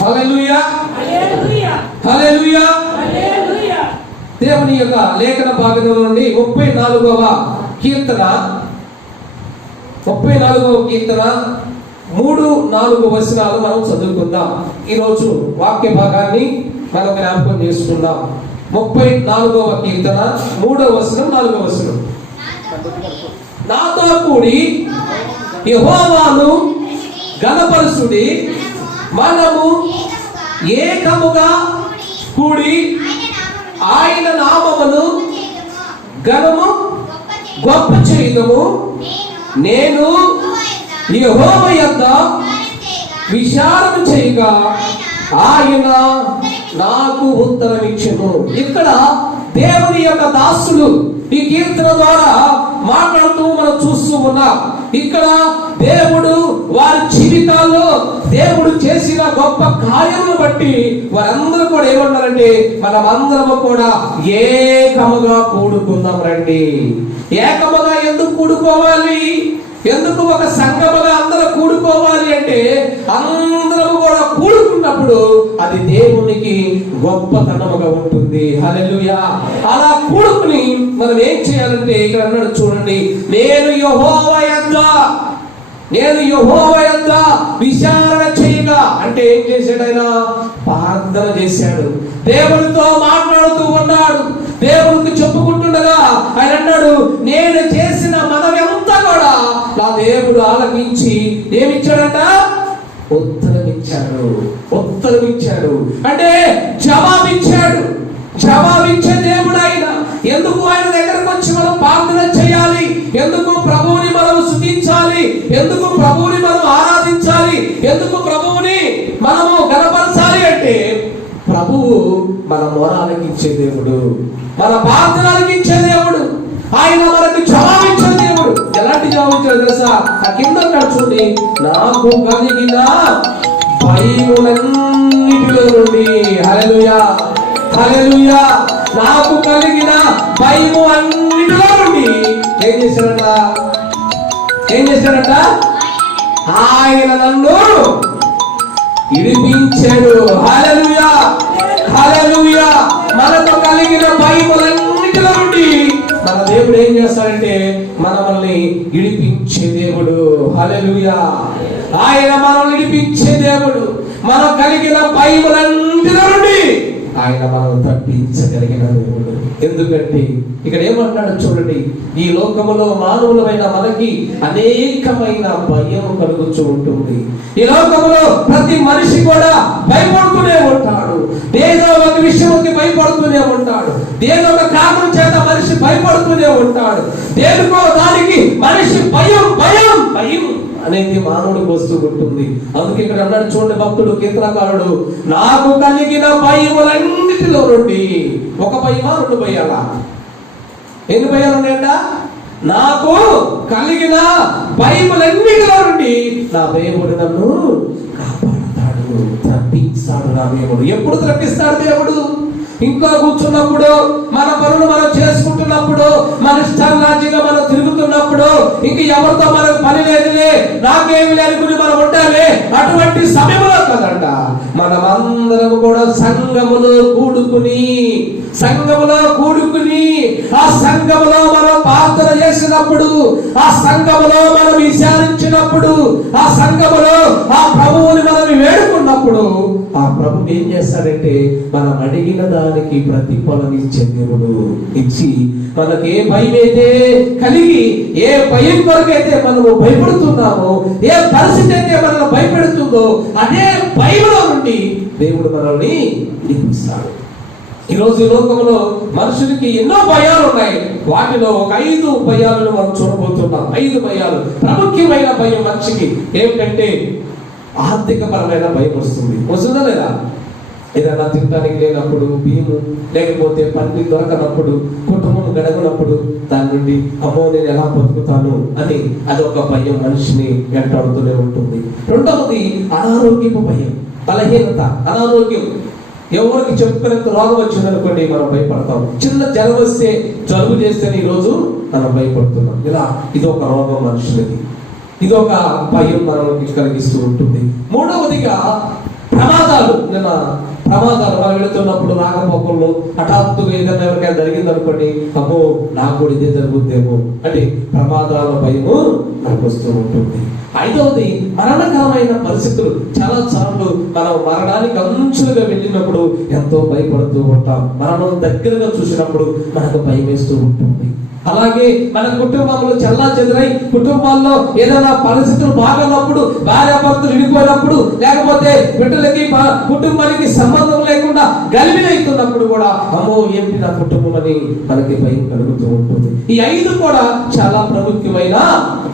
హల్లెలూయా హల్లెలూయా. దేవుని యొక్క లేఖన భాగం నుండి 34వ కీర్తన 3-4 వచనాలు మనం చదువుకుందాం. ఈరోజు వాక్య భాగాన్ని మనం జ్ఞాపకం చేసుకుందాం. 34వ కీర్తన 3వ వచనం 4వ వచనం. నాతో కూడి యెహోవాను ఘనపరచుడి, మనము ఏకముగా కూడి ఆయన నామమును ఘనము గొప్ప చేయుదము. నేను యెహోవా యొద్ద విచారణ చేయగా ఆయన నాకు ఉత్తరమిచ్చెను. ఇక్కడ దేవుని యొక్క దాసులు ఈ కీర్తన ద్వారా మాట్లాడుతూ మనం చూస్తూ ఉన్నాం. ఇక్కడ దేవుడు వారి జీవితాల్లో దేవుడు చేసిన గొప్ప కార్యమును బట్టి వారందరూ కూడా ఏమన్నారంటే, మనమందరము కూడా ఏకముగా కూడుకుందాం రండి. ఏకముగా ఎందుకు కూడుకోవాలి? ఎందుకు ఒక సంఘముగా అందరూ కూడుకోవాలి అంటే, అందరము కూడా కూడుకున్నప్పుడు అది దేవునికి గొప్పతనముగా ఉంటుంది. హల్లెలూయా. అలా కూడుకుని మనం ఏం చేయాలంటే, ఇక్కడ అన్నాడు చూడండి, నేను యెహోవా యొద్ద విచారణ చేయగా. అంటే ఏం చేశాడు? ఆయన ప్రార్థన చేశాడు, దేవునితో మాట్లాడుతూ ఉన్నాడు. దేవునికి చెప్పుకుంటుండగా ఆయన అన్నాడు, నేను చేసిన మనమంతా కూడా నా దేవుడు ఆలకించి ఏమిచ్చాడట? ఉత్తరమిచ్చాడు. అంటే జవాబిచ్చే దేవుడు ఆయన. ఎందుకు ఆయన దగ్గరకు వచ్చి మనం ప్రార్థన చేయాలి? ఎందుకు ప్రభువుని మనం స్తుతించాలి? ఎందుకు ప్రభువుని మనం ఆరాధించాలి? ఎందుకు ప్రభువుని మనము గణపరచాలి అంటే, ప్రభువు మన మొరాలకిచ్చే దేవుడు, మన ప్రార్థనలకిచ్చే దేవుడు, ఆయన మనకు జవాబిచ్చే దేవుడు. ఎలాంటి జవాబిచ్చాడు తెలుసా? ఆ కింద చూడండి, నాకు కలిగిన భయములన్నిటిలో నుండి. హల్లెలూయా హల్లెలూయా. నాకు కలిగిన భయము అన్నిటిలో నుండి ఏం చేశాడట? ఆయన నన్ను ఇడిపించాడు. హల్లెలూయా హల్లెలూయా. మనకు కలిగిన భయములన్నిటిలో నుండి మన దేవుడు ఏం చేస్తాడంటే, మనల్ని ఇడిపించే దేవుడు. హల్లెలూయా. ఆయన మనల్ని ఇడిపించే దేవుడు. మనకు కలిగిన భయములన్నిటిలో నుండి ఆయన మనం తప్పించగలిగిన దేవుడు. ఎందుకంటే ఇక్కడ ఏమంటాడు చూడండి, ఈ లోకములో మానవులమైన మనకి అనేకమైన భయం కలుగుతూ ఉంటుంది. ఈ లోకములో ప్రతి మనిషి కూడా భయపడుతూనే ఉంటాడు. ఏదో ఒక విషయంకి భయపడుతూనే ఉంటాడు. ఏదో ఒక కారణం చేత మనిషి భయపడుతూనే ఉంటాడు. దేనికో దానికి మనిషి భయం అనేది మానవుడికి వస్తూ ఉంటుంది. అందుకే ఇక్కడ అన్నాడు చూడండి భక్తుడు, కీర్తనకారుడు, నాకు కలిగిన భయములన్నిటిలో నుండి. ఒక భయమా? 2 భయాలా? ఎన్ని భయాలు ఉన్నాయంట? నాకు కలిగిన భయములన్నిటిలో నుండి నా దేవుడు నన్ను కాపాడుతాడు, తప్పిస్తాడు. నా దేవుడు ఎప్పుడు తప్పిస్తాడు? దేవుడు ఇంట్లో కూర్చున్నప్పుడు, మన పనులు మనం చేసుకుంటున్నప్పుడు, మన ఇష్టారాజ్యంగా మనం తిరుగుతున్నప్పుడు, ఇంక ఎవరితో మనకు పని లేదులే, నాకేమి లేనుకుని మనం ఉండాలి, అటువంటి సమయంలో కదంట మనమందరం కూడా సంఘములో కూడుకుని ఆ సంఘములో మనం ప్రార్థన చేసినప్పుడు, ఆ సంఘములో మనం విచారించినప్పుడు, ఆ సంఘములో ఆ ప్రభువుని మనం వేడుకున్నప్పుడు, ఆ ప్రభు ఏం చేస్తాడంటే, మనం అడిగిన దానికి ప్రతిఫలం ఇచ్చే దేవుడు. ఇచ్చి మనకు ఏ భయం అయితే కలిగి, ఏ భయం కొరకైతే మనము భయపడుతున్నామో, ఏ పరిస్థితి అయితే మనల్ని భయపెడుతుందో, అదే భయంలో నుండి దేవుడు మనల్ని విడిపిస్తాడు. ఈరోజు ఈ లోకంలో మనుషులకి ఎన్నో భయాలు ఉన్నాయి. వాటిలో ఒక 5 భయాలను మనం చూడబోతున్నాం. 5 భయాలు. ప్రాముఖ్యమైన భయం మనిషికి ఏమిటంటే, ఆర్థిక పరమైన భయం వస్తుందా లేదా? ఏదైనా తినడానికి లేనప్పుడు, బియ్యము లేకపోతే పని దొరకనప్పుడు, కుటుంబం గడవనప్పుడు దాని నుండి అమ్మో నేను ఎలా బతుకుతాను అని అదొక భయం మనిషిని వెంటాడుతూనే ఉంటుంది. రెండవది అనారోగ్యపు భయం, బలహీనత, అనారోగ్యం. ఎవరికి చెప్పుకునేంత రోగం వచ్చిందనుకోండి మనం భయపడతాం. చిన్న జ్వరం వస్తే, జలుబు చేస్తే ఈరోజు మనం భయపడుతున్నాం. ఇలా ఇది ఒక రోగం మనుషులకి, ఇది ఒక భయం మనకి కలిగిస్తూ ఉంటుంది. మూడవదిగా ప్రమాదాలు మనం వెళుతున్నప్పుడు రాకపోకల్లో హఠాత్తుగా ఏదైనా ఎవరికైనా జరిగింది అనుకోండి, అమ్మో నాకు కూడా ఇదే జరుగుద్దేమో అంటే ప్రమాదాల భయము మనకు వస్తూ ఉంటుంది. ఐదవది మరణకరమైన పరిస్థితులు. చాలా సార్లు మనం మరణానికి అంచులుగా వెళ్ళినప్పుడు ఎంతో భయపడుతూ ఉంటాం. మరణం దగ్గరగా చూసినప్పుడు మనకు భయం వేస్తూ ఉంటుంది. అలాగే మన కుటుంబంలో చల్లా చెదురై కుటుంబాల్లో ఏదైనా పరిస్థితులు బాగున్నప్పుడు, భార్యాభర్తలు విడిపోయినప్పుడు, లేకపోతే బిడ్డలకి కుటుంబానికి సంబంధం లేకుండా గలిబిలైతున్నప్పుడు కూడా అమ్మో ఏంటి నా కుటుంబం అని మనకి భయం కలుగుతూ ఉంటుంది. ఈ 5 కూడా చాలా ప్రాముఖ్యమైన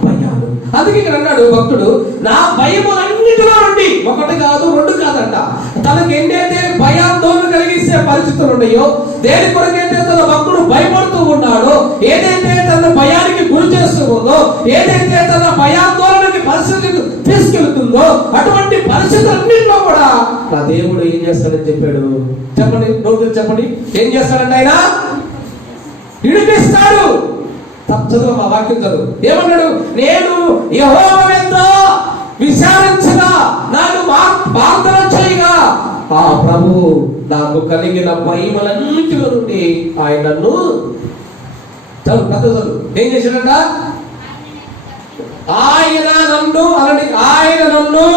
భయాలు. అందుకే ఇక్కడ అన్నాడు భక్తుడు, నా భయములన్నిటిలో నుండి, 1 కాదు 2 కాదంట, తనకు ఎన్నైతే భయాందోళన కలిగిస్తే పరిస్థితులు ఉన్నాయో, దేని కొరకైతే తన భక్తుడు భయపడుతూ ఉన్నాడో, ఏదైతే తన భయానికి గురి చేస్తుందో, ఏదైతే తన భయాందోళనకి పరిస్థితికి తీసుకెళ్తుందో, అటువంటి పరిస్థితులన్నింటిలో కూడా నా దేవుడు ఏం చేస్తాడని చెప్పాడు. చెప్పండి, నోరు చెప్పండి, ఏం చేస్తాడంటే ఆయన విడిపిస్తాడు. చదువు, మా వాక్యం చదువు. ఏమన్నాడు? నేను యెహోవాతో విచారించగా నన్ను ప్రార్థన చేయగా ఆ ప్రభు నాకు కలిగిన భయములన్నిటిలో నుండి ఆయన నన్ను ఏం చేశాడంట? ఆయన నన్ను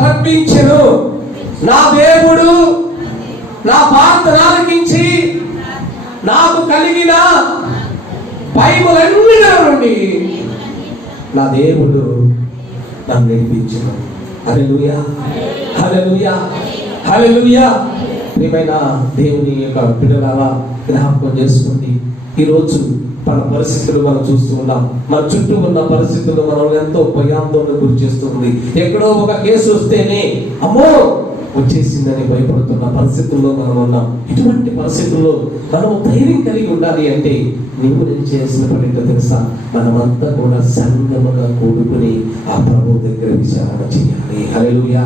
తప్పించెను. నా దేవుడు నా ప్రార్థన ఆలకించి నాకు కలిగిన భయములన్నిటిలో నుండి నా దేవుడు నన్ను నడిపించెను. హల్లెలూయా, హల్లెలూయా, హల్లెలూయా. ప్రియమైన దేవుని యొక్క బిడ్డలారా, జ్ఞాపకం చేసుకోండి. ఈరోజు మన పరిస్థితులు మనం చూస్తూ ఉన్నాం. మన చుట్టూ ఉన్న పరిస్థితులు మనం ఎంతో భయాందోళన గురి చేస్తుంది. ఎక్కడో ఒక కేసు వస్తేనే అమ్మో వచ్చేసిందని భయపడుతున్న పరిస్థితుల్లో మనం ఉన్నాం. ఇటువంటి పరిస్థితుల్లో మనం ధైర్యం కలిగి ఉండాలి అంటే నీవు నేను చేసిన పని ఏంటో తెలుసా? మనమంతా కూడా సంగముగా కూడుకుని ఆ ప్రభు దగ్గర విచారణ చేయాలి. హల్లెలూయా.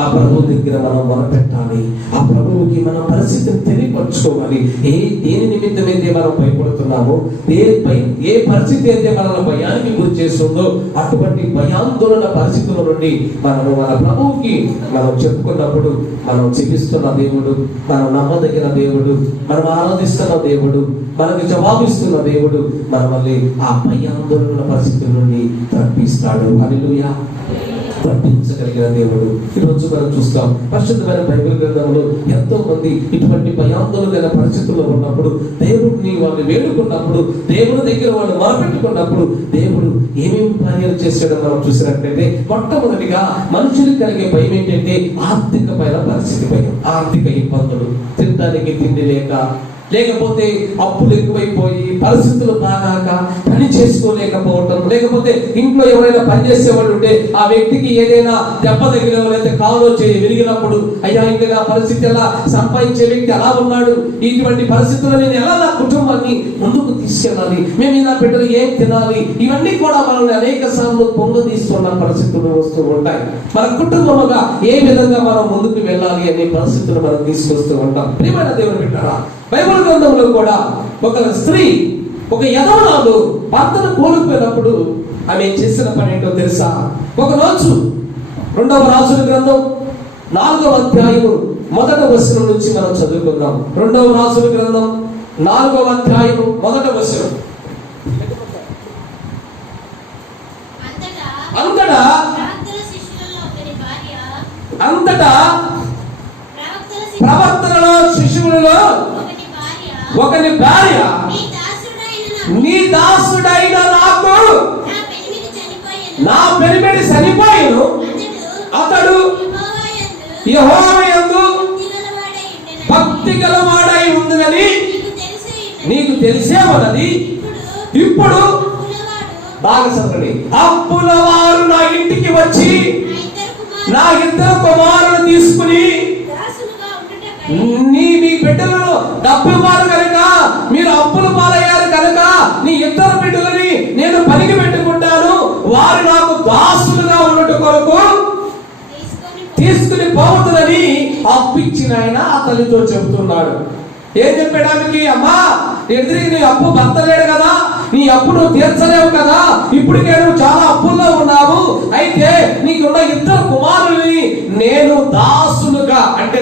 ఆ ప్రభు దగ్గర మనం మొరపెట్టాలి. ఆ ప్రభువుకి మన పరిస్థితిని తెలియపరచుకోవాలి. దేని నిమిత్తం అయితే మనం భయపడుతున్నామో, ఏ పరిస్థితి అయితే మనల్ని భయానికి గురి చేస్తుందో, అటువంటి భయాందోళన పరిస్థితుల నుండి మనము మన ప్రభువుకి మనం చెప్పుకున్నప్పుడు మనం చెల్లిస్తున్న దేవుడు, మనం నమ్మదగిన దేవుడు, మనం ఆరాధిస్తున్న దేవుడు, మనకు జవాబిస్తున్న దేవుడు మనల్ని ఆ భయాందోళన పరిస్థితుల నుండి తప్పిస్తాడు. హల్లెలూయా. తప్పించగలిగిన దేవుడు. ఈరోజు మనం చూస్తాం పరిశుద్ధమైన బైబిల్ గ్రంథంలో ఎంతో మంది ఇటువంటి భయాందోళన పరిస్థితుల్లో ఉన్నప్పుడు, దేవుడిని వాళ్ళు వేడుకున్నప్పుడు, దేవుడి దగ్గర వాళ్ళు మొరపెట్టుకున్నప్పుడు దేవుడు ఏమేమి కార్యాలు చేశాడో మనం చూసినట్లయితే, మొట్టమొదటిగా మనుషులకు కలిగే భయం ఏంటంటే ఆర్థికమైన పరిస్థితి భయం. ఆర్థిక ఇబ్బందులు, తినడానికి తిండి లేకపోతే అప్పులు ఎక్కువైపోయి పరిస్థితులు బాగాక పని చేసుకోలేకపోవటం, లేకపోతే ఇంట్లో ఎవరైనా పని చేసేవాళ్ళు ఉంటే ఆ వ్యక్తికి ఏదైనా దెబ్బ తగిలిన లేకపోతే కాలో చేయి విరిగినప్పుడు, అయ్యా ఇంకా నా పరిస్థితి ఎలా, సంపాదించే వ్యక్తి ఎలా ఉన్నాడు, ఇటువంటి పరిస్థితుల్లో నేను ఎలా నా కుటుంబాన్ని ముందుకు తీసుకెళ్ళాలి, మేము నా బిడ్డలు ఏం తినాలి, ఇవన్నీ కూడా మనల్ని అనేక సార్లు పొంగదీస్తున్న పరిస్థితులు వస్తూ ఉంటాయి. మన కుటుంబముగా ఏ విధంగా మనం ముందుకు వెళ్ళాలి అనే పరిస్థితులు మనం తీసుకొస్తూ ఉంటాం. ప్రియమైన దేవుని బిడ్డలారా, బైబిల్ గ్రంథంలో కూడా ఒక స్త్రీ, ఒక యెహోవాను భర్తను కోల్పోయినప్పుడు ఆమె చేసిన పని ఏంటో తెలుసా? ఒక రోజు 2వ రాజుల గ్రంథం 4వ అధ్యాయము 1వ వచనం నుంచి మనం చదువుకుందాం. 2వ రాజుల గ్రంథం 4వ అధ్యాయము 1వ వచనం. అంతటా ప్రవక్తలలో శిశువులలో ఒకని భార్య, నీ దాసుడైన నాకు నా పెనిమిటి చనిపోయిను, అతడు యెహోవాయందు భక్తి గలవాడై ఉందని నీకు తెలిసే ఉన్నది. ఇప్పుడు బాగా చదవండి. అప్పుల వారు నా ఇంటికి వచ్చి నా 2 కుమారులను తీసుకుని మీ బిడ్డలను డబ్బువారు కనుక మీరు అప్పుల పాలయ్యారు కనుక నీ 2 బిడ్డలని నేను పనికి పెట్టుకుంటాను, వారు నాకు దాసులుగా ఉన్నట్టు కొరకు తీసుకుని పోవద్దని అప్పిచ్చిన ఆయన ఆ తల్లితో చెబుతున్నాడు. ఏం చెప్పడానికి? అమ్మా, ఎదురికి నీ అప్పు భర్త లేడు కదా, నీ అప్పు నువ్వు తీర్చలేవు కదా, ఇప్పటికే నువ్వు చాలా అప్పుల్లో ఉన్నావు, అయితే నీకున్న 2 కుమారుల్ని నేను దాసులుగా అంటే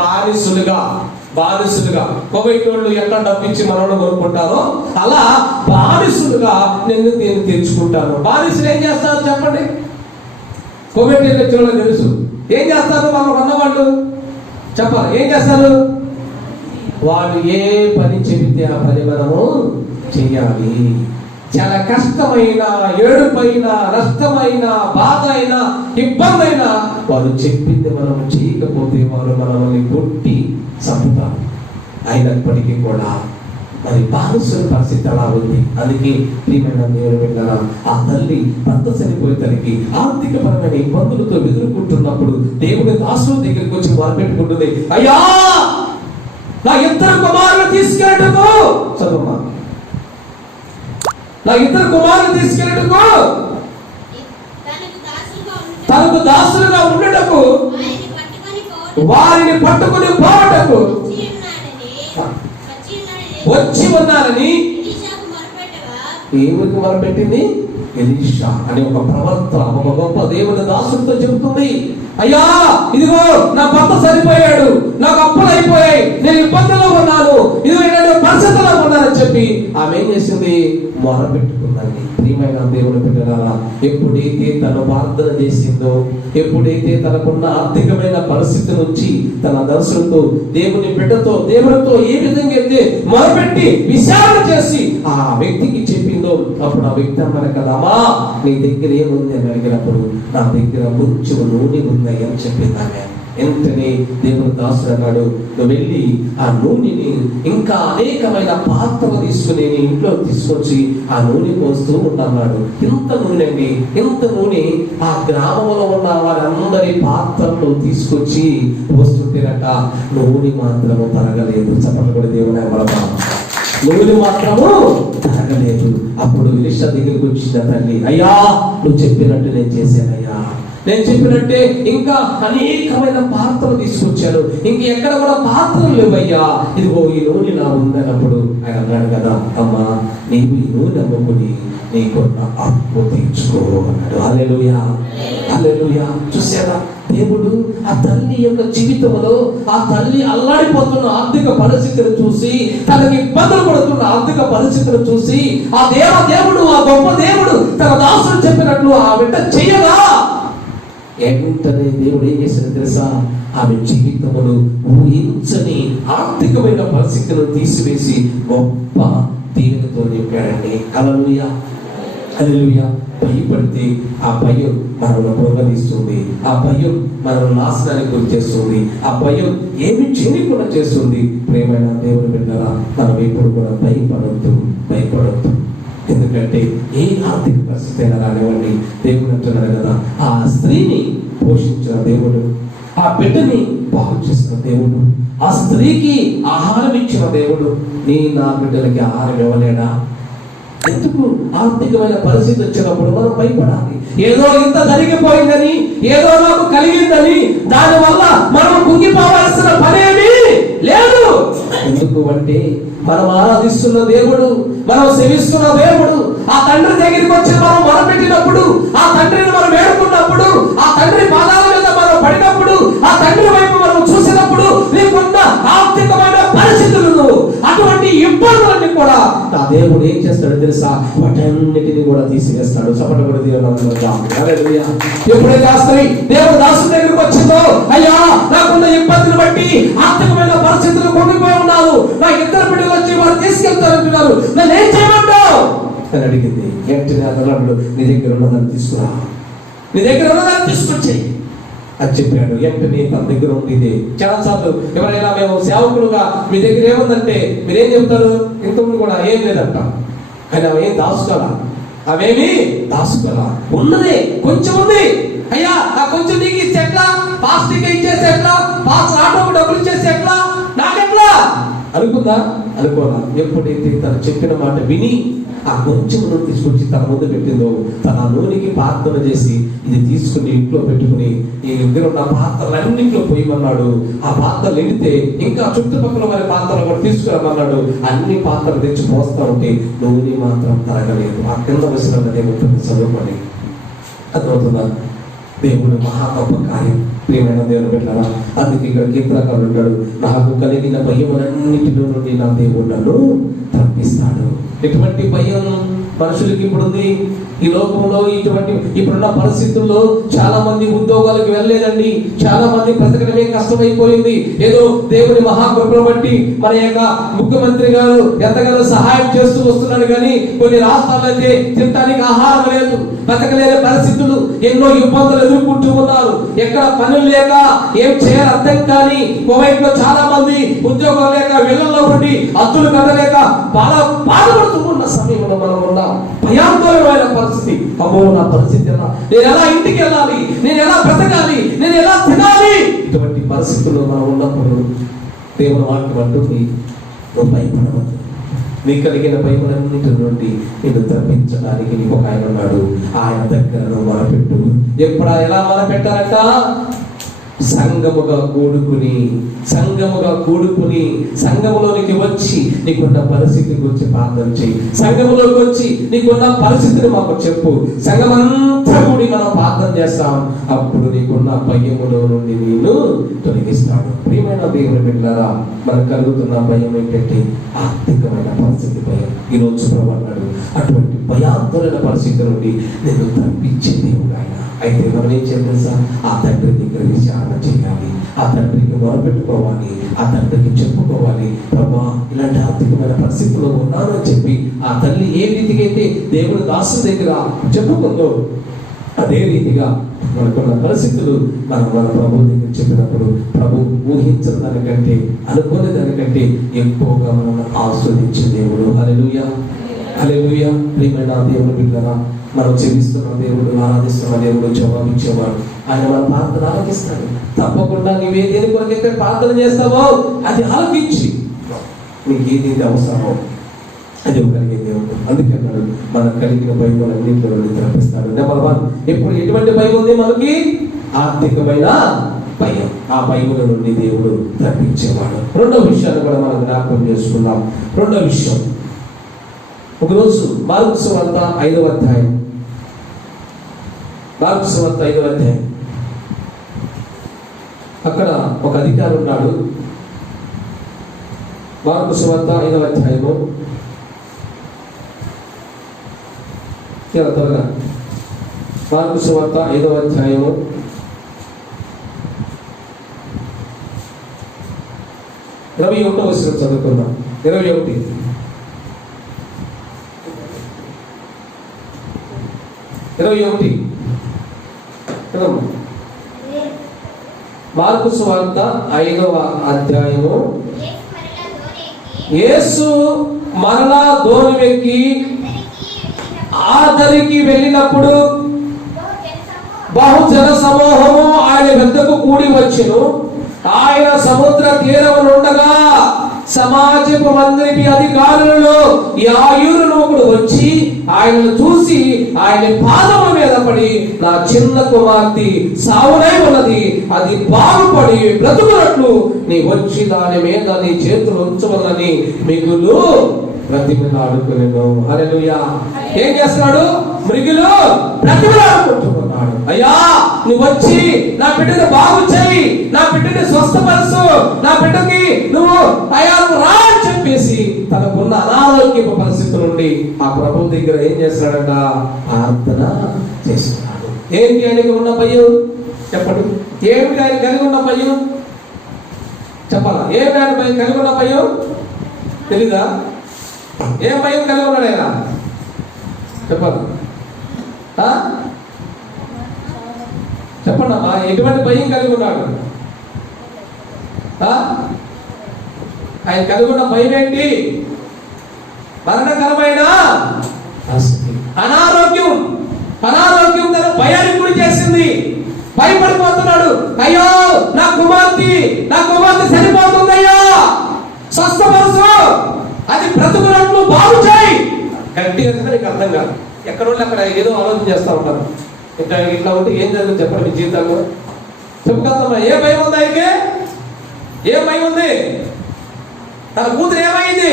బానిసులుగా కోవైటోళ్ళు ఎట్లా డబ్బిచ్చి మనోళ్ళు కొనుక్కుంటారో అలా బానిసులుగా నేను తెచ్చుకుంటాను. బానిసులు ఏం చేస్తారు చెప్పండి? కోవైట్ వచ్చిన తెలుసు ఏం చేస్తారు. వాళ్ళు ఉన్నవాళ్ళు చెప్పాలి ఏం చేస్తారు. వాళ్ళు ఏ పని చెబితే ఆ పని మనము చెయ్యాలి. చాలా కష్టమైన, ఏడుపైన, నష్టమైన, బాధ అయినా, ఇబ్బంది అయినా వారు చెప్పింది మనం చేయకపోతే వారు మనల్ని కొట్టి చంపుతారు. అయినప్పటికీ కూడా మరి బానిసల పరిస్థితి అలా ఉంది. అందుకే ప్రియమైన దేవుని బిడ్డలారా, ఆ తల్లి భర్త చనిపోయే తల్లికి ఆర్థికపరమైన ఇబ్బందులతో ఎదుర్కొంటున్నప్పుడు దేవుని దాసుల దగ్గరికి వచ్చి మొరపెట్టుకుంటుంది, అయ్యా నా ఇద్దరు కుమారులు తీసుకెళ్ళటకు చదువు నా ఇద్దరు కుమారులు తీసుకెళ్ళటకు తనకు దాసులుగా ఉండటకు వారిని పట్టుకుని పోవటకు వచ్చి ఉన్నారని దేవునికి మొరపెట్టింది. ఎలీషా అనే ఒక ప్రవక్త, ఒక గొప్ప దేవుని దాసుడితో చెబుతుంది, అయ్యా ఇదిగో నా భర్త చనిపోయాడు, నాకు అప్పులు అయిపోయాయి, నేను ఇబ్బందుల్లో ఉన్నాను, ఇదిగో ఇలాంటి పరిస్థితుల్లో ఉన్నానని చెప్పి ఆమె ఏం చేసింది? మొరపెట్టుకుందండి. ప్రియమైన దేవుని బిడ్డలారా, ఎప్పుడైతే తను ప్రార్థన చేసిందో, ఎప్పుడైతే తనకున్న ఆర్థికమైన పరిస్థితి నుంచి తన దర్శనంతో దేవుని బిడ్డతో దేవుడితో ఏ విధంగా అయితే మొరపెట్టి విచారణ చేసి ఆ వ్యక్తికి చెప్పిందో, అప్పుడు ఆ వ్యక్తి అన్నారు కదమ్మా నీ దగ్గర ఏముంది అని అడిగినప్పుడు నా దగ్గర కొంచెం నూనె ఉంది అని చెప్పింది ఆమె. వెంటనే దేవుని దాసుడు అన్నాడు, నువ్వు వెళ్ళి ఆ నూనెని ఇంకా అనేకమైన పాత్రలు తీసుకుని ఇంట్లో తీసుకొచ్చి ఆ నూనె పోస్తూ ఉన్నాడు. ఇంత నూనె అండి, ఇంత నూనె ఆ గ్రామంలో ఉన్న వారందరి పాత్రలు తీసుకొచ్చి పోస్తుంటేనట నూనె మాత్రము తరగలేదు. చెప్పండి కూడా దేవుని అమరమా, నూనె మాత్రము తరగలేదు. అప్పుడు ఎలీషా దగ్గరికి వచ్చిన తల్లి, అయ్యా నువ్వు చెప్పినట్టు నేను చేశానయ్యా, నేను చెప్పినట్టే ఇంకా అనేకమైన పాత్రలు తీసుకొచ్చాను, ఇంకెక్కడ కూడా పాత్రలు లేవయ్యా, ఇదిగో ఈ నూనె నా ఉందన్నప్పుడు ఆయన అన్నాడు కదా, అమ్మా నీవు ఈ నూనె అమ్ముకుని నీకున్న అప్పు తీర్చుకో అన్నాడు. హల్లెలూయా, హల్లెలూయా. చూసారా దేవుడు ఆ తల్లి యొక్క జీవితంలో ఆ తల్లి అల్లాడిపోతున్న ఆర్థిక పరిస్థితిని చూసి, తనకి ఇబ్బందులు పడుతున్న ఆర్థిక పరిస్థితిని చూసి ఆ దేవుడు ఆ గొప్ప దేవుడు తన దాసుడు చెప్పినట్లు ఆ వెంట చేయగా వెంటనే దేవుడు ఏం చేశాడో తెలుసా? ఆమె జీవితంలో ఊహించని ఆర్థికమైన పరిస్థితులను తీసివేసి గొప్ప దీవెనతో నింపాడండి. హల్లెలూయా, హల్లెలూయా. భయపడితే ఆ భయం మనల్ని ప్రోగదిస్తుంది, ఆ భయం మనల్ని నాశనానికి గురి చేస్తుంది, ఆ భయం ఏమి చేయకుండా చేస్తుంది. ప్రియమైన దేవుని బిడ్డలారా, మనం ఎప్పుడు కూడా భయపడొద్దు. ఎందుకంటే ఏ ఆర్థిక పరిస్థితి అయినా రానివ్వండి, దేవుడు అంటున్నాడు కదా, ఆ స్త్రీని పోషించిన దేవుడు, ఆ బిడ్డని బాగు చేసిన దేవుడు, ఆ స్త్రీకి ఆహారం ఇచ్చిన దేవుడు నా బిడ్డలకి ఆహారం ఇవ్వలేడా? ఎందుకు ఆర్థికమైన పరిస్థితి వచ్చినప్పుడు మనం భయపడాలి? ఏదో ఇంత జరిగిపోయిందని, ఏదో నాకు కలిగిందని దానివల్ల మనం కుంగిపోవాల్సిన పనేమి లేదు. ఎందుకు అంటే మనం ఆరాధిస్తున్న దేవుడు, మనం సేవిస్తున్న దేవుడు, ఆ తండ్రి దగ్గరికి వచ్చి మనం మొరపెట్టినప్పుడు, ఆ తండ్రిని మనం వేడుకున్నప్పుడు, ఆ తండ్రి పాదాల మీద మనం పడినప్పుడు, ఆ తండ్రి వైపు మనం చూసినప్పుడు నీకున్న ఆర్థికమైన పరిస్థితులను, అటువంటి ఇబ్బందులన్నీ కూడా నా దేవుడు ఏం చేస్తాడో తెలుసా? వాటన్నిటిని కూడా తీసివేస్తాడు. సపట కూడా ఎప్పుడైతే ఆ స్త్రీ దేవుడు దాసుడి దగ్గరికి వచ్చిందో, అయ్యా నాకున్న ఇబ్బందులు బట్టి ఆర్థికమైన పరిస్థితులు కుంగిపోయి ఉన్నాను, నా ఇద్దరు బిడ్డలు వచ్చి వారు తీసుకెళ్తారంటున్నారు, నన్ను ఏం చేయమంటావు అని అడిగింది. వెంటనే అన్నాడు, నీ దగ్గర ఉన్నదాన్ని తీసుకురా, నీ దగ్గర ఉన్నదాన్ని తీసుకొచ్చేయి అని చెప్పాడు. వెంటనే తన దగ్గర ఉంది. చాలాసార్లు ఎవరైనా మేము సేవకులుగా మీ దగ్గర ఏముందంటే మీరేం చెప్తారు? ఇంతకుముందు కూడా ఏం లేదంట, కానీ అవి ఏం దాచుకోవాలా, అవేమి దాచుకోవాలా, ఉన్నదే కొంచెం ఉంది, అయ్యా ఆ కొంచెం నీకు ఇచ్చే ఎట్లా, పాస్టిక్ ఇచ్చేసి ఎట్లా, పాస్ ఆటోకు డబ్బులు ఇచ్చేసి ఎట్లా, నాకెట్లా అనుకుందా? అనుకోరా. ఎప్పుడైతే తను చెప్పిన మాట విని ఆ కొంచెం నూనె తీసుకొచ్చి తన ముందు పెట్టిందో, తన నూనెకి ప్రార్థన చేసి ఇది తీసుకుని ఇంట్లో పెట్టుకుని ఈ దగ్గర ఉన్న పాత్రలన్నింటిలో పోయమన్నాడు. ఆ పాత్రలు నిండితే ఇంకా చుట్టుపక్కల వారి పాత్రలు కూడా తీసుకురమ్మన్నాడు. అన్ని పాత్రలు తెచ్చి పోస్తా ఉంటే నూనె మాత్రం తరగలేదు. ఆ కింద వస్తున్నది ఏముంటుంది చదువుకొని అర్థమవుతుందా? దేవుడు మహా గొప్ప కార్యం. ప్రియమైన దేవుని బిడ్డలారా, అందుకే ఇక్కడ కీర్తనకారుడు అంటాడు, నాకు కలిగిన భయములన్నిటిలో నుండి నా దేవుడు నన్ను తప్పిస్తాడు. ఎటువంటి భయం మనుషులకి ఇప్పుడుంది ఈ లోకంలో? ఇప్పుడున్న పరిస్థితుల్లో చాలా మంది ఉద్యోగాలకు వెళ్ళలేదండి. చాలా మంది బ్రతకడమే కష్టమైపోయింది. ఏదో దేవుని మహాకృపను బట్టి మన యొక్క ముఖ్యమంత్రి గారు ఎంతగానో సహాయం చేస్తూ వస్తున్నాడు, కానీ కొన్ని రాష్ట్రాల్లో అయితే తినడానికి ఆహారం లేదు, బ్రతకలేని పరిస్థితులు, ఎన్నో ఇబ్బందులు ఎదుర్కొంటూ ఉన్నారు. ఎక్కడ పనులు లేక ఏం చేయాలి అర్థం కాని కువైట్ లో చాలా మంది ఉద్యోగం లేక వెళ్లలో ఉండి అత్తులు కట్టలేక బాధపడుతూ ఉన్న సమయంలో మనం ఉన్నాం. భయాందోళనమైన పరిస్థితి. అమ్మో, నా పరిస్థితి ఎలా, నేను ఎలా ఇంటికి వెళ్ళాలి, నేను ఎలా బ్రతకాలి, నేను ఎలా తినాలి? ఇటువంటి పరిస్థితుల్లో మనం ఉన్నప్పుడు దేవుని వాక్యం అంటుంది, నువ్వు భయపడవద్దు, నీ కలిగిన భయములన్నిటి నుండి నిన్ను తప్పించడానికి నీకు ఒక ఆయన ఉన్నాడు, ఆయన దగ్గర నువ్వు మొరపెట్టు. ఎప్పుడు ఎలా మొరపెట్టారట? సంఘముగా కూడుకుని సంఘములోనికి వచ్చి నీకున్న పరిస్థితి గురించి ప్రార్థన చేయి. సంఘములోకి వచ్చి నీకున్న పరిస్థితిని మాకు చెప్పు. సంఘమంతా కూడి మనం ప్రార్థన చేస్తాం. అప్పుడు నీకున్న భయములో నుండి నేను తొలగిస్తాడు. ప్రియమైన దేవుని బిడ్డలారా, మనకు కలుగుతున్న భయం ఏంటంటే ఆర్థికమైన పరిస్థితి భయం. ఈరోజు ప్రభు అన్నాడు, అటువంటి భయాందోళన పరిస్థితి నుండి నేను తప్పించే దేవుడు ఆయన. అయితే మనం ఏం చేయాలి తెలుసా? ఆ తండ్రి దగ్గర విచారణ చేయాలి, ఆ తండ్రికి మొరపెట్టుకోవాలి, ఆ తండ్రికి చెప్పుకోవాలి, ప్రభా ఇలాంటి ఆర్థికమైన పరిస్థితుల్లో ఉన్నాను అని చెప్పి ఆ తల్లి ఏ రీతిగా అయితే దేవుని దాసు దగ్గర చెప్పుకుందో అదే రీతిగా మనకున్న పరిస్థితులు మన ప్రభు దగ్గర చెప్పినప్పుడు ప్రభు ఊహించిన దానికంటే అనుకోని దానికంటే ఎక్కువగా మనం ఆస్వాదించే దేవుడు. హల్లెలూయా, హల్లెలూయా. ప్రియమైన దేవుని బిడ్డలారా, మనం చెల్లిస్తున్న దేవుడు, ఆరాధిస్తున్న దేవుడు జవాబిచ్చేవాడు. ఆయన మన ప్రార్థన ఆలకిస్తాడు. తప్పకుండా నీవే దేని కొరకైతే ప్రార్థన చేస్తావో అది ఆలకించి నీకు ఏది అవసరమో అది కలిగే దేవుడు. అందుకే అన్నాడు, మనకు కలిగిన భయములన్నింటిలో నుండి తప్పిస్తాడు. నెంబర్ 1, ఎప్పుడు ఎటువంటి భయం ఉంది మనకి? ఆర్థికమైన భయం. ఆ భయముల నుండి దేవుడు తప్పించేవాడు. రెండో విషయాన్ని కూడా మనం జ్ఞాపకం చేసుకుందాం. రెండో విషయం, ఒకరోజు మార్కు సువార్త 5వ అధ్యాయం, మార్కు సువార్త 5వ అధ్యాయం, అక్కడ ఒక అధికారి ఉన్నాడు. మార్కు సువార్త 5వ అధ్యాయము, త్వరగా మార్కు సువార్త 5వ అధ్యాయము 21వ వచనం చదువుకుందాం. 21 మార్కు సువార్త 5వ అధ్యాయము. యేసు మరలా దోణివెక్కి ఆదరికి వెళ్ళినప్పుడు బహుజన సమూహము ఆయన వద్దకు కూడి వచ్చెను. ఆయన సముద్ర తీరమునుండగా సమాజపు మందిరికి అధికారులలో యాయూరును ఒకడు వచ్చి ఆయనను చూసి ఆయన పాదముల మీద పడి, నా చిన్న కుమార్తె సావునై ఉన్నది, అది బాగుపడి బ్రతుకున్నట్లు నీ వచ్చి దాని మీద నీ చేతులు ఉంచవలని మిగులు బ్రతిమలాడుకునేను. హల్లెలూయా. ఏం చేస్తున్నాడు? మిగులు బ్రతిమలాడుకుంటున్నాడు. అయ్యా, నువ్వు వచ్చి నా బిడ్డను బాగు చేయి, నా బిడ్డని స్వస్థపరచు, నా బిడ్డకి నువ్వు అయ్యా నువ్వు రా అని చెప్పేసి తనకున్న అనారోగ్యపు పరిస్థితి నుండి ఆ ప్రభు దగ్గర ఏం చేస్తున్నాడంట? ప్రార్థన చేస్తున్నాడు. ఏంటి ఆయనకి ఉన్న భయం? చెప్పండి, ఏమిటి ఆయన కలిగి ఉన్న భయం? చెప్పాలా? ఏమిటి ఆయన భయం కలిగి ఉన్న భయం? తెలీదా? ఏం భయం కలిగి ఉన్నాడు ఆయన? చెప్పాలి, చెప్పండి అమ్మా, ఎటువంటి భయం కలిగి ఉన్నాడు? ఆయన కలిగి ఉన్న భయం ఏంటి? మరణకరమైన అనారోగ్యం. అనారోగ్యం తన భయానికి గురి చేసింది. భయపడిపోతున్నాడు. అయ్యో, నా కుమార్తె సరిపోతుందయ్యా, స్వస్థపరచు, అది బ్రతుకున్నట్లు బాగు చేయి. గట్టిగా నీకు అర్థం కాదు. ఎక్కడో అక్కడ ఏదో ఆలోచన చేస్తూ ఉంటారు. ఇట్లా ఉంటే ఏం జరుగుతుంది చెప్పండి మీ జీవితంలో? చెప్పుకొస్తామా? ఏ భయం ఉంది ఆయనకి? ఏం భయం ఉంది? తన కూతురు ఏమైంది?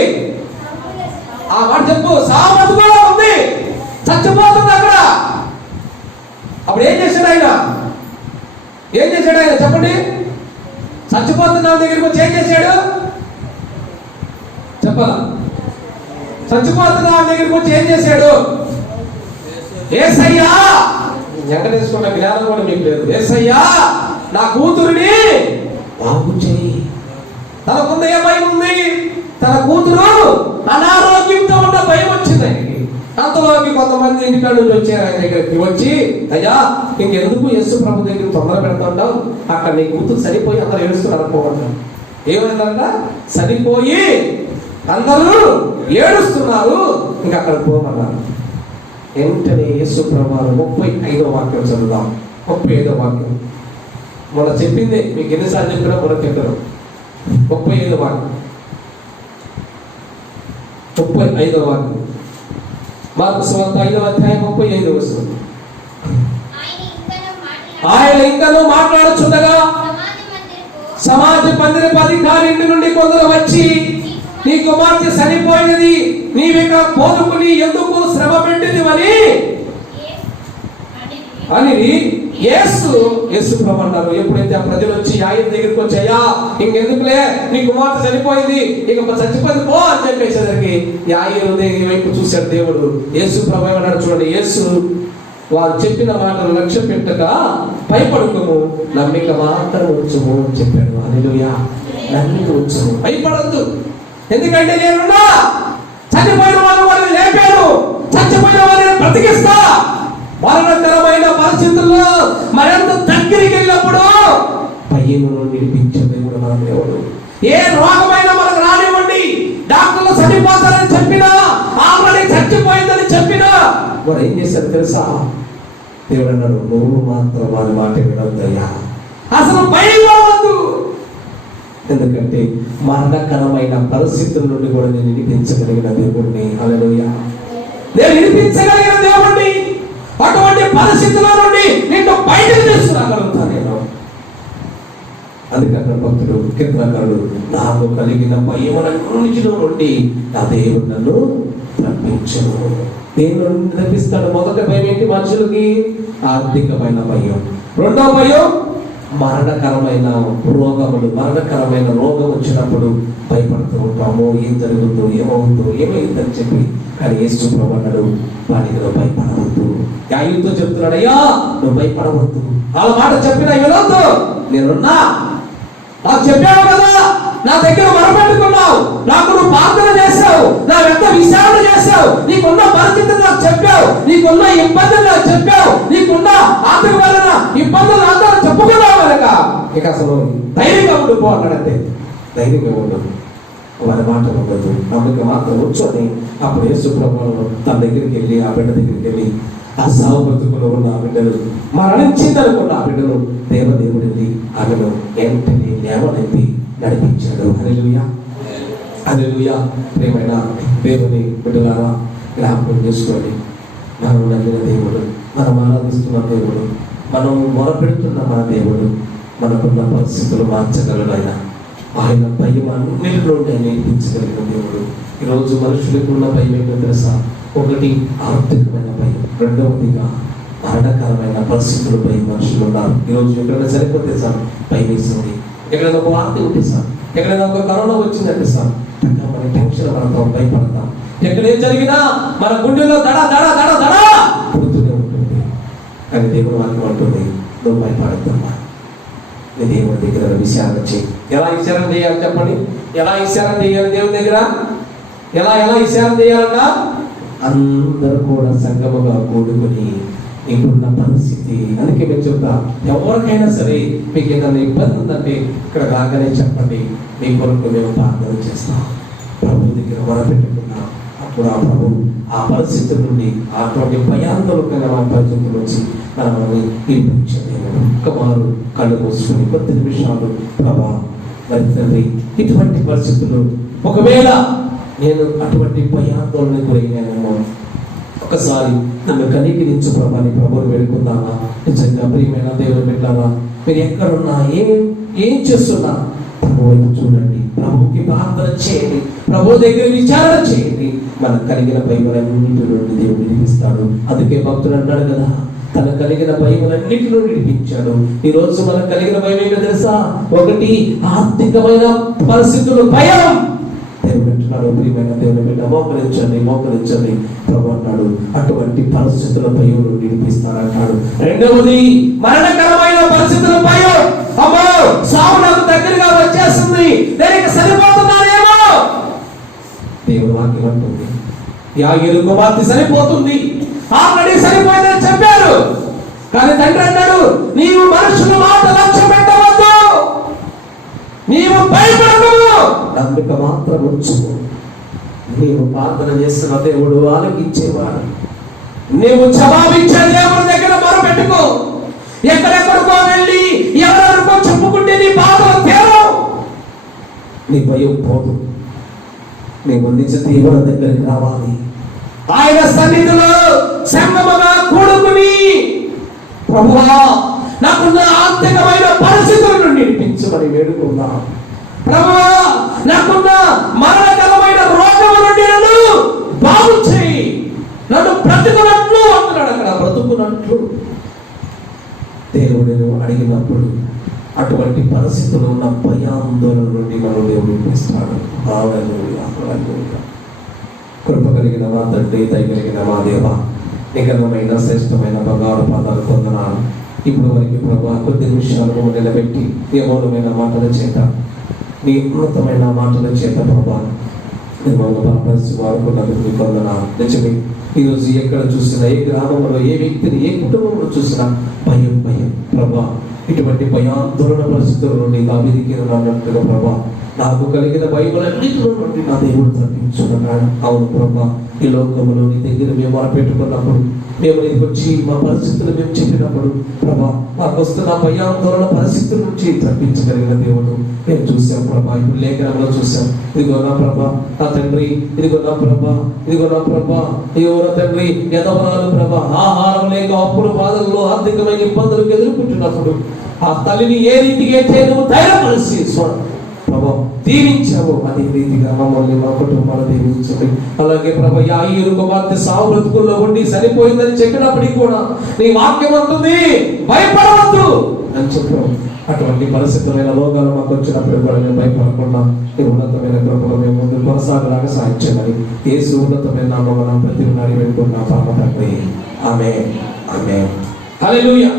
ఆ మాట చెప్పు. సామర్థ్యం కూడా ఉంది, చచ్చిపోతుంది అక్కడ. అప్పుడు ఏం చేశాడు ఆయన? ఏం చేశాడు ఆయన చెప్పండి? చచ్చిపోతున్న దగ్గరికి వచ్చి ఏం చేశాడు చెప్పాలా? చచ్చిపోతున్న దగ్గరికి వచ్చి ఏం చేశాడు? యేసయ్యా, వెంకటేశ్వర జ్ఞానం కూడా మీకు లేదు. యేసయ్యా, నా కూతురుని బాగు చేయి. తనకుంది ఏ భయం ఉంది? తన కూతురు అనారోగ్యంతో ఉన్న భయం వచ్చింది ఆయనకి. అంతలోకి కొంతమంది ఇంటికాడ నుంచి వచ్చారు ఆయన దగ్గరికి. వచ్చి, అయ్యా ఇంకెందుకు యేసు ప్రభు దగ్గర తొందర పెడుతుంటాం, అక్కడ నీ కూతురు సరిపోయి అందరూ ఏడుస్తున్నారు అనుకోమంటాం. ఏమైందంట? సరిపోయి అందరూ ఏడుస్తున్నారు, ఇంకా అక్కడ పోమన్నారు. వెంటనే యేసు ప్రభు 35వ వాక్యం చదువుదాం. 35వ వాక్యం మొన్న చెప్పింది మీకు ఎన్నిసార్లు చెప్పినా మొన్న చెప్పారు. 35వ వాక్యం 35వ వాక్యం మార్కు సువార్త 5వ అధ్యాయం 35వ వచనం. ఆయన ఇంకనూ మాట్లాడుచుండగా సమాజ మందిరపు అధికారి ఇంటి నుండి కొందరు వచ్చి, నీ కుమార్తె చనిపోయినది, నీవిక కోలుకుని ఎందుకు శ్రమ పెట్టినవని అని యేసు ప్రభు అన్నారు. ఎప్పుడైతే ఆ ప్రజలు వచ్చి ఆయన దగ్గరికి వచ్చాయా, ఇంకెందుకులే నీ కుమార్తె చనిపోయింది, ఇక చచ్చిపోయింది పో అని చెప్పేసరికి ఆయన వైపు చూశాడు దేవుడు. యేసు ప్రభు ఏమన్నాడు చూడండి. యేసు వారు చెప్పిన మాటలు లక్ష్య పెట్టక భయపడుకోము, నమ్మిక మాత్రం ఉంచుము అని చెప్పాడు. హల్లెలూయా. నమ్మిక ఉంచుము, భయపడద్దు. ఎందుకంటే నేనున్నా, చనిపోయిన వారిని లేపాను, చచ్చిపోయిన వారిని బ్రతికిస్తా. మరణకరమైన పరిస్థితుల్లో మరింత దగ్గరికి వెళ్ళినప్పుడు భయమును నిలిపించే దేవుడు మన దేవుడు. ఏ రోగమైనా మనకు రానివ్వండి, డాక్టర్లు చనిపోతారని చెప్పినా, ఆల్రెడీ చచ్చిపోయిందని చెప్పినా వారు ఏం చేశారు తెలుసా? దేవుడు అన్నాడు, నువ్వు మాత్రం వారి మాట వినొద్దయ్యా, అసలు భయపడవద్దు. ఎందుకంటే మరణకరమైన పరిస్థితుల నుండి కూడా నేను విడిపించగలిగిన దేవుడిని. హల్లెలూయా. నేను విడిపించగలిగిన దేవుడిని. అటువంటి పరిస్థితుల నుండి నిన్ను బయటకు తీసుకురాగలుగుతాను నేను. అందుకన్న భక్తుడు కీర్తనకారుడు, నాకు కలిగిన భయములన్నిటిలో నుండి నా దేవుడు నన్ను తప్పించను. దేవుడు తప్పిస్తాడు. మొదటి భయం ఏంటి మనుషులకి? ఆర్థికమైన భయం. రెండో భయం మరణకరమైన రోగములు. మరణకరమైన రోగం వచ్చినప్పుడు భయపడుతూ ఉంటాము. ఏం జరుగుతుందో, ఏమవుతుందో, ఏమైందని చెప్పి. కానీ యేసు ప్రభు అన్నాడు, వాడికి నువ్వు భయపడవద్దు. యాయుతో చెప్తున్నాడు, అయ్యా నువ్వు భయపడవద్దు. వాళ్ళ మాట చెప్పినా వినొద్దు, నేనున్నా. నాకు చెప్పావు కదా, నా దగ్గర మొరపెట్టుకున్నావు, నాకు నువ్వు ప్రార్థన చేశావు, నా వెంట విచారణ చేశావు, నీకున్న పరిస్థితులు నాకు చెప్పావు, నీకున్న ఇబ్బందులు నాకు చెప్పావు, నీకున్న ఆర్థికమైన ఇబ్బందులు నాతో చెప్పుకున్నావు కనుక ఇక అసలు ధైర్యంగా ఉండిపో అన్నాడంతే. ధైర్యంగా ఉండదు, వారి మాట ఉండదు, నమ్మక మాత్రం ఉంచుకొని అప్పుడు యేసు ప్రభువు తన దగ్గరికి వెళ్ళి ఆ బిడ్డ దగ్గరికి వెళ్ళి ఆ సావు బ్రతుకులో ఉన్న ఆ బిడ్డను మరణించిందనుకున్న ఆ బిడ్డను దేవదేవుడు వెళ్ళి ఆమెను వెంటనే లేవనెత్తి నడిపించాడు. హల్లెలూయా. హల్లెలూయా. ప్రియమైన దేవుని బిడ్డలారా, జ్ఞాపకం చేసుకోండి, మనం నమ్మిన దేవుడు, మనం ఆరాధిస్తున్న దేవుడు, మనం మొరపెడుతున్న మన దేవుడు మనకున్న పరిస్థితులు మార్చగలడు. ఆయన భయం అన్నిటిలో నేర్పించగలిగిన దేవుడు. ఈరోజు మనుషులకు ఉన్న భయం ఏంటో తెలుసా? ఒకటి ఆర్థికమైన భయం, రెండవదిగా మరణకరమైన పరిస్థితులు భయం మనుషులు ఉన్నారు. ఈరోజు ఎక్కడైనా సరిపోతే సార్ భయం వేస్తుంది, ఎక్కడైనా ఒక వార్త ఉంటే సార్, ఎక్కడైనా ఒక కరోనా వచ్చిందంటే సార్ మన టెన్షన్ పడతాం, భయపడతాం. ఎక్కడేం జరిగినా మన గుండెలో దడ దడ దడ దడ పుడుతూనే ఉంటుంది. కానీ దేవుడు వాక్యం అంటుంది, నువ్వు భయపడద్దమ్మా, నీ దేవుడి దగ్గర విచారణ చేయి. ఎలా విచారణ చేయాలి చెప్పండి? ఎలా విచారణ చేయాలి దేవుని దగ్గర? ఎలా విచారణ చేయాలన్న అందరూ కూడా సంగముగా కూడుకుని నీకున్న పరిస్థితి. అందుకే మేము చెప్తా, ఎవరికైనా సరే మీకు ఏదైనా ఇబ్బంది ఉందంటే ఇక్కడ రాగానే చెప్పండి, మీ కొరకు మేము ప్రార్థన చేస్తాం, ప్రభు దగ్గర మొరపెట్టుకున్నాం. అప్పుడు ఆ ప్రభు ఆ పరిస్థితి నుండి అటువంటి భయాందోళనగా మన పరిస్థితుల నుంచి మనల్ని ఇప్పించలేము. ఒక్కమారు కళ్ళు మూసుకుని కొద్ది నిమిషాలు, ప్రభా మరి తండ్రి ఇటువంటి పరిస్థితులు ఒకవేళ నేను అటువంటి భయాందోళన గురైనానేమో, ఒకసారి నన్ను కనికరించు ప్రభాని ప్రభువుని వేడుకుందామా? నిజంగా ప్రియమైన దేవుని బిడ్డలారా, మీరు ఎక్కడున్నా ఏం చేస్తున్నా ప్రభు వైపు చూడండి, ప్రభుకి ప్రార్థన చేయండి, ప్రభు దగ్గర విచారణ చేయండి. మనకు కలిగిన భయములన్నింటి నుండి దేవుడు విడిపిస్తాడు. అందుకే భక్తుడు అన్నాడు కదా, తన కలిగిన భయములన్నిటిలో విడిపించాడు. ఈ రోజు మనకు కలిగిన భయం ఏంటో తెలుసా? ఒకటి ఆర్థికమైన పరిస్థితులు భయం. దేవుడు అంటున్నాడు, ప్రియమైన దేవుని బిడ్డ, మోకరించండి మోకరించండి ప్రభు అన్నాడు. అటువంటి పరిస్థితుల భయం విడిపిస్తానంటాడు. రెండవది మరణకరమైన పరిస్థితుల భయం. అమ్మో, సావు నాకు దగ్గరగా వచ్చేస్తుంది, నేను సరిపోతున్నానేమో. దేవుడు వాక్యం అంటుంది, యాగీరు కుమార్తె సరిపోతుంది, ఆల్రెడీ సరిపోయిందని చెప్పారు. కానీ తండ్రి అన్నాడు, నీవు మనుషుల మాట లక్ష్య పెట్టవద్దు, నీవు భయపడదు, నమ్మిక మాత్రం ఉంచు. నీవు ప్రార్థన చేస్తున్న దేవుడు ఆలకించేవాడు. నీవు జవాబిచ్చే దేవుడి దగ్గర మొరపెట్టుకో. ఎక్కడెక్కడికో వెళ్ళి ఎవరెవరికో చెప్పుకుంటే నీ బాధలు తీరవు, నీ భయం పోదు. నీవు నిజ దేవుడి దగ్గరికి రావాలి. ఆయన సన్నిధిలో సంగముగా కూడుకుని, ప్రభువా నాకున్న ఆర్థికమైన పరిస్థితుల నుండి విడిపించమని వేడుకున్నా. ప్రభువా నాకున్న మరణకరమైన రోగము నుండి నన్ను బాగు చేయి, నన్ను బ్రతుకున్నట్లు అంటున్నాడు. అక్కడ బ్రతుకున్నట్లు దేవుడు అడిగినప్పుడు అటువంటి పరిస్థితులు ఉన్న భయాందోళన నుండి మనం దేవుడు విడిపిస్తాడు. కృప కలిగిన మా తండ్రి, దయగలిగిన మా దేవ, నిఘనమైన శ్రేష్టమైన బంగారు పాదాలు పొందనాలు. ఇప్పుడు వరకు ప్రభు కొద్ది నిమిషాలు నిలబెట్టి నీ అమూల్యమైన మాటల చేత, నీ ఉన్నతమైన మాటల చేత ప్రభా పరిస్థితి వాడుకున్నందుకు నీ పొందనాలు. నిజమే, ఈరోజు ఎక్కడ చూసినా, ఏ గ్రామంలో, ఏ వ్యక్తిని, ఏ కుటుంబంలో చూసినా భయం భయం ప్రభా. ఇటువంటి భయాందోళన పరిస్థితుల నుండి దావీదుకి అన్నట్టుగా ప్రభా, నాకు కలిగిన భయములన్నిటిలో నుండి నా దేవుడు తప్పించుకున్నాడు. అవును ప్రభా, ఈ లోకంలో నీ దగ్గర మేము మొరపెట్టుకున్నప్పుడు, మేము నీకు వచ్చి మా పరిస్థితులు మేము చెప్పినప్పుడు ప్రభా, మాకు వస్తున్న భయాందోళన పరిస్థితుల నుంచి తప్పించగలిగిన దేవుడు మేము చూసాం ప్రభా. ఇప్పుడు లేఖనంలో చూసాం, ఇదిగో నా ప్రభా నా తండ్రి, ఇదిగో నా ప్రభా, ఇదిగో నా ప్రభా, అయ్యో నా తండ్రి, యదవరాలు ప్రభా ఆహారం లేక అప్పుల బాధల్లో ఆర్థికమైన ఇబ్బందులకు ఎదుర్కొంటున్నప్పుడు ఆ తల్లిని ఏ రీతిగా అయితే నువ్వు ధైర్యపరిచి ప్రభా దీవించావు, అదే రీతిగా మమ్మల్ని మా కుటుంబాలు దీవించండి. అలాగే ప్రభా, యాయీరు కుమార్తె సావు బ్రతుకుల్లో ఉండి సరిపోయిందని చెప్పినప్పటికీ కూడా నీ వాక్యం అంటుంది భయపడవద్దు అని చెప్పావు. అటువంటి పరిస్థితులైన రోగాలు మాకు వచ్చినప్పుడు కూడా మేము భయపడకుండా నీ ఉన్నతమైన కృపలో మేము ముందు కొనసాగలాగా సాధించాలని యేసు ఉన్నతమైన నామమున ప్రతి ఉన్నారు పెట్టుకున్న పరమ తండ్రి. ఆమేన్ ఆమేన్. హల్లెలూయా.